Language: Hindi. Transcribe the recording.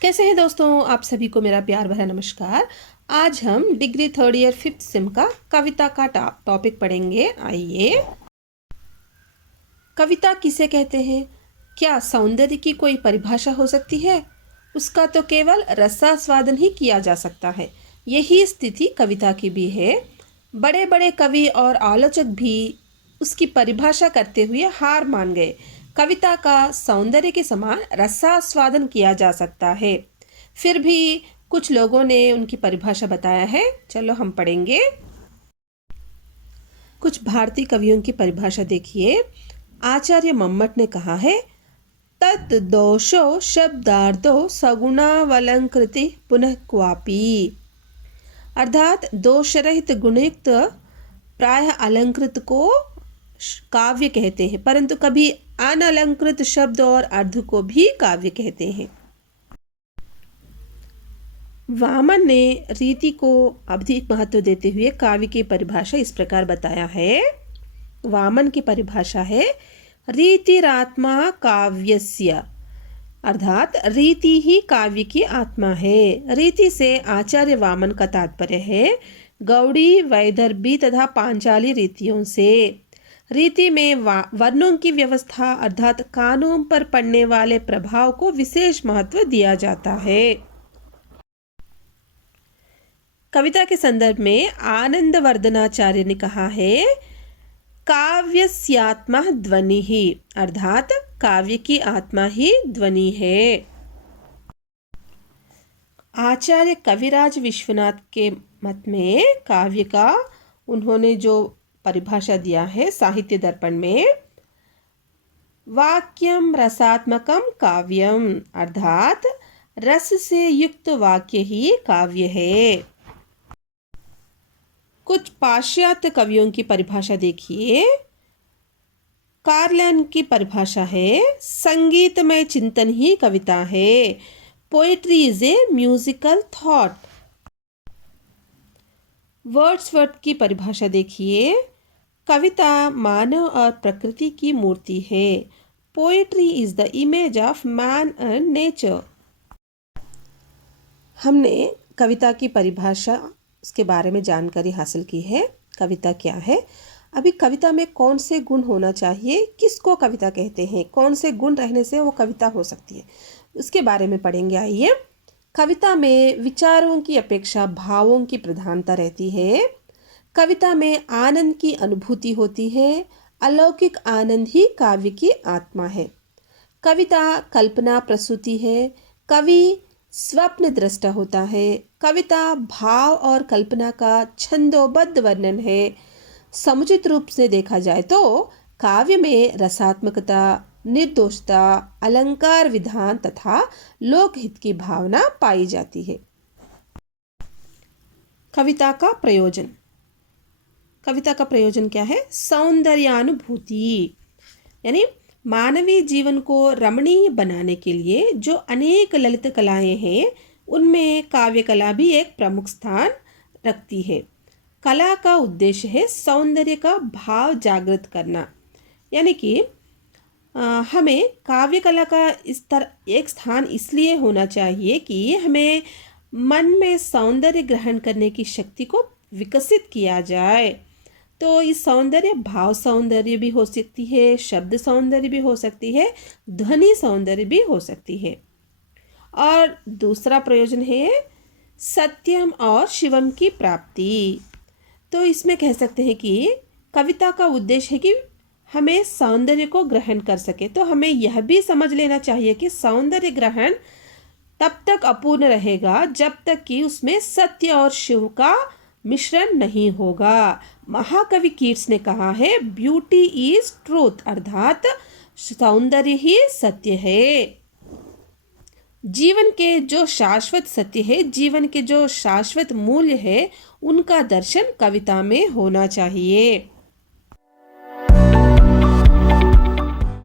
कैसे हैं दोस्तों? आप सभी को मेरा प्यार भरा नमस्कार। आज हम degree third year fifth sem का कविता का टॉपिक पढ़ेंगे। आइए। कविता किसे कहते हैं? क्या सौंदर्य की कोई परिभाषा हो सकती है? उसका तो केवल रसास्वादन ही किया जा सकता है। यही स्थिति कविता की भी है। बड़े बड़े कवि और आलोचक भी उसकी परिभाषा करते हुए हार मान गए। कविता का सौंदर्य के समान रसास्वादन किया जा सकता है। फिर भी कुछ लोगों ने उनकी परिभाषा बताया है। चलो हम पढ़ेंगे। कुछ भारतीय कवियों की परिभाषा देखिए। आचार्य मम्मट ने कहा है, तत् दोषो शब्दार्थो सगुणावलंकृति पुनः क्वापि। अर्थात दोष रहित गुणयुक्त प्रायः अलंकृत को काव्य कहते हैं, परंतु कभी अनलंकृत शब्द और अर्थ को भी काव्य कहते हैं। वामन ने रीति को अधिक महत्व देते हुए काव्य की परिभाषा इस प्रकार बताया है। वामन की परिभाषा है, रीतिरात्मा काव्यस्य। अर्थात रीति ही काव्य की आत्मा है। रीति से आचार्य वामन का तात्पर्य है गौड़ी, वैदर्भी तथा पांचाली रीतियों से। रीति में वर्णों की व्यवस्था अर्थात कानों पर पड़ने वाले प्रभाव को विशेष महत्व दिया जाता है। कविता के संदर्भ में आनंद वर्धनाचार्य ने कहा है, काव्यस्यात्मा ध्वनि ही। अर्थात काव्य की आत्मा ही ध्वनि है। आचार्य कविराज विश्वनाथ के मत में काव्य का उन्होंने जो परिभाषा दिया है साहित्य दर्पण में, वाक्यम रसात्मकम काव्यम। अर्थात रस से युक्त वाक्य ही काव्य है। कुछ पाश्चात्य कवियों की परिभाषा देखिए। कार्लन की परिभाषा है, संगीतमय चिंतन ही कविता है। Poetry is a musical thought. Wordsworth की परिभाषा देखिए। कविता मानव और प्रकृति की मूर्ति है। Poetry is the image of man and nature. हमने कविता की परिभाषा उसके बारे में जानकारी हासिल की है। कविता क्या है? अभी कविता में कौन से गुण होना चाहिए, किसको कविता कहते हैं, कौन से गुण रहने से वो कविता हो सकती है, उसके बारे में पढ़ेंगे। आइए। कविता में विचारों की अपेक्षा भावों की प्रधानता रहती है। कविता में आनंद की अनुभूति होती है। अलौकिक आनंद ही काव्य की आत्मा है। कविता कल्पना प्रसूति है। कवि स्वप्न दृष्टा होता है। कविता भाव और कल्पना का छंदोबद्ध वर्णन है। समुचित रूप से देखा जाए तो काव्य में रसात्मकता, निर्दोषता, अलंकार विधान तथा लोकहित की भावना पाई जाती है। कविता का प्रयोजन। कविता का प्रयोजन क्या है? सौंदर्यानुभूति, यानी मानवीय जीवन को रमणीय बनाने के लिए जो अनेक ललित कलाएं हैं, उनमें काव्य कला भी एक प्रमुख स्थान रखती है। कला का उद्देश्य है सौंदर्य का भाव जागृत करना, यानी कि हमें काव्य कला का इस तरह एक स्थान इसलिए होना चाहिए कि हमें मन में सौंदर्य ग्रहण करने की शक्ति को विकसित किया जाए। तो इस सौंदर्य भाव सौंदर्य भी हो सकती है, शब्द सौंदर्य भी हो सकती है, ध्वनि सौंदर्य भी हो सकती है। और दूसरा प्रयोजन है सत्यम और शिवम की प्राप्ति। तो इसमें कह सकते हैं कि कविता का उद्देश्य है कि हमें सौंदर्य को ग्रहण कर सके। तो हमें यह भी समझ लेना चाहिए कि सौंदर्य ग्रहण तब तक अपूर्ण रहेगा जब तक कि उसमें सत्य और शिव का मिश्रण नहीं होगा। महाकवि कीट्स ने कहा है, ब्यूटी इज ट्रूथ। अर्थात सौंदर्य ही सत्य है। जीवन के जो शाश्वत सत्य है, जीवन के जो शाश्वत मूल्य है, उनका दर्शन कविता में होना चाहिए।